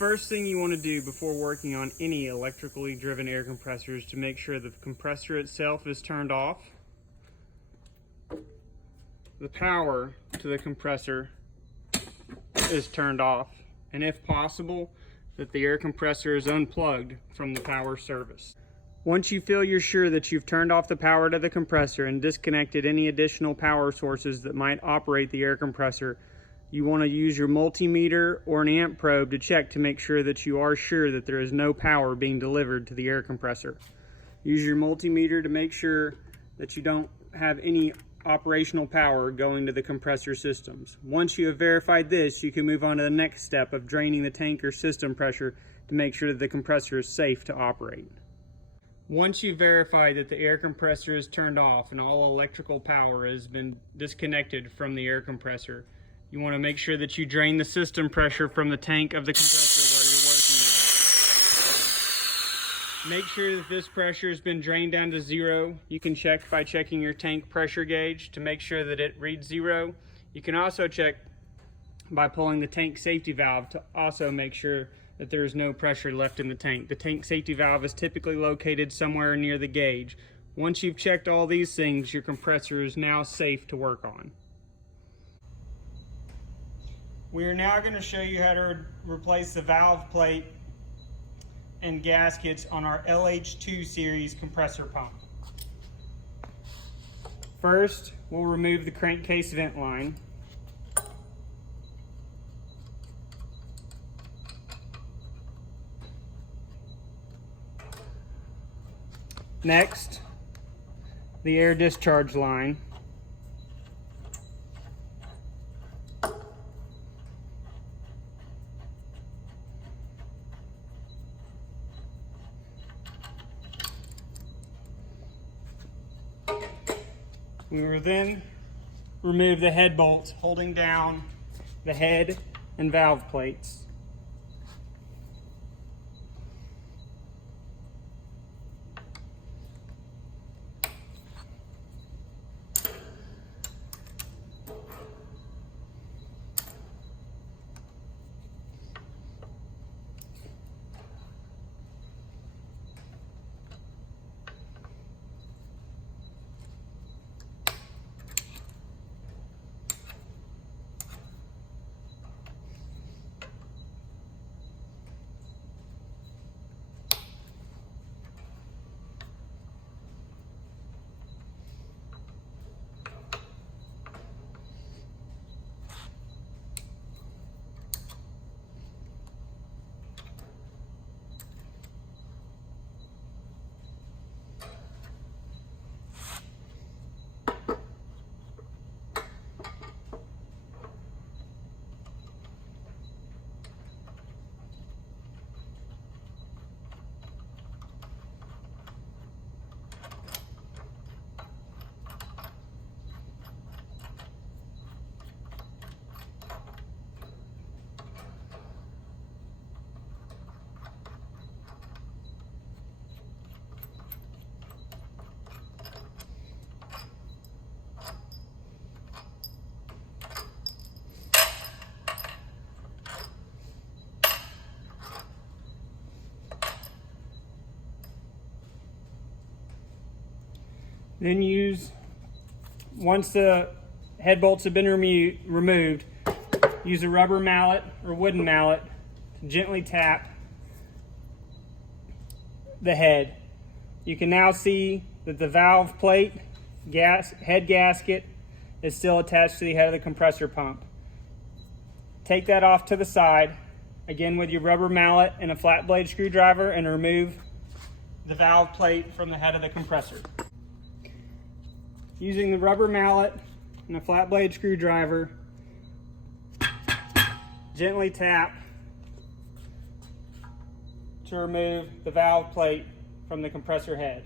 first thing you want to do before working on any electrically driven air compressor is to make sure the compressor itself is turned off, the power to the compressor is turned off, and if possible, that the air compressor is unplugged from the power service. Once you feel you're sure that you've turned off the power to the compressor and disconnected any additional power sources that might operate the air compressor, you want to use your multimeter or an amp probe to check to make sure that you are sure that there is no power being delivered to the air compressor. Use your multimeter to make sure that you don't have any operational power going to the compressor systems. Once you have verified this, you can move on to the next step of draining the tank or system pressure to make sure that the compressor is safe to operate. Once you verify that the air compressor is turned off and all electrical power has been disconnected from the air compressor, you want to make sure that you drain the system pressure from the tank of the compressor where you're working with. Make sure that this pressure has been drained down to zero. You can check by checking your tank pressure gauge to make sure that it reads zero. You can also check by pulling the tank safety valve to also make sure that there is no pressure left in the tank. The tank safety valve is typically located somewhere near the gauge. Once you've checked all these things, your compressor is now safe to work on. We are now going to show you how to replace the valve plate and gaskets on our LH2 series compressor pump. First, we'll remove the crankcase vent line. Next, the air discharge line. We will then remove the head bolts holding down the head and valve plates. Then once the head bolts have been removed, use a rubber mallet or wooden mallet to gently tap the head. You can now see that the valve plate, head gasket is still attached to the head of the compressor pump. Take that off to the side, again with your rubber mallet and a flat blade screwdriver, and remove the valve plate from the head of the compressor. Using the rubber mallet and a flat blade screwdriver, gently tap to remove the valve plate from the compressor head.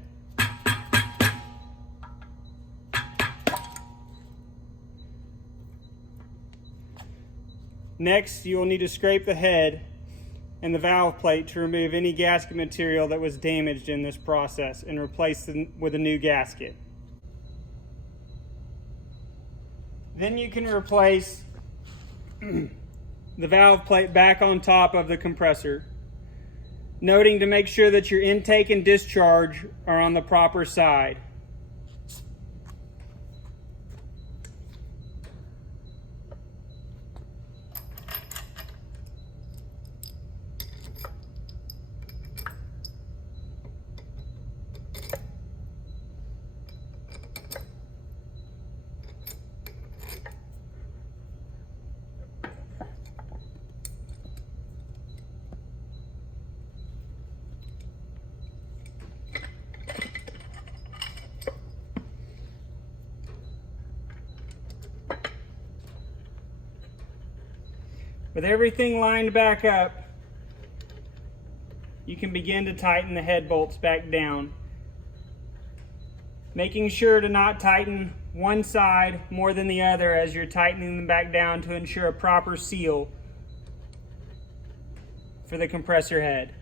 Next, you will need to scrape the head and the valve plate to remove any gasket material that was damaged in this process and replace it with a new gasket. Then you can replace the valve plate back on top of the compressor, noting to make sure that your intake and discharge are on the proper side. With everything lined back up, you can begin to tighten the head bolts back down, making sure to not tighten one side more than the other as you're tightening them back down to ensure a proper seal for the compressor head.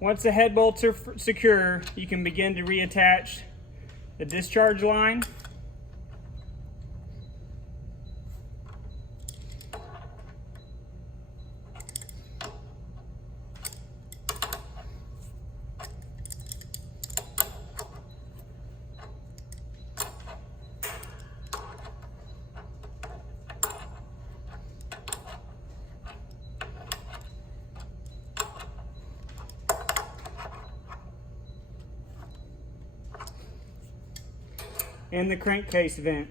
Once the head bolts are secure, you can begin to reattach the discharge line. And the crankcase vent.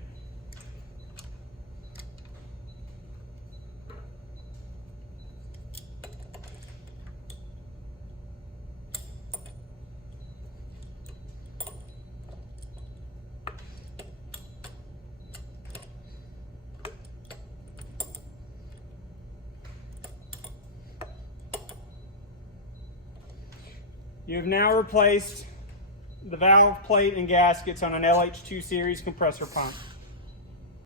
You have now replaced the valve plate and gaskets on an LH2 series compressor pump.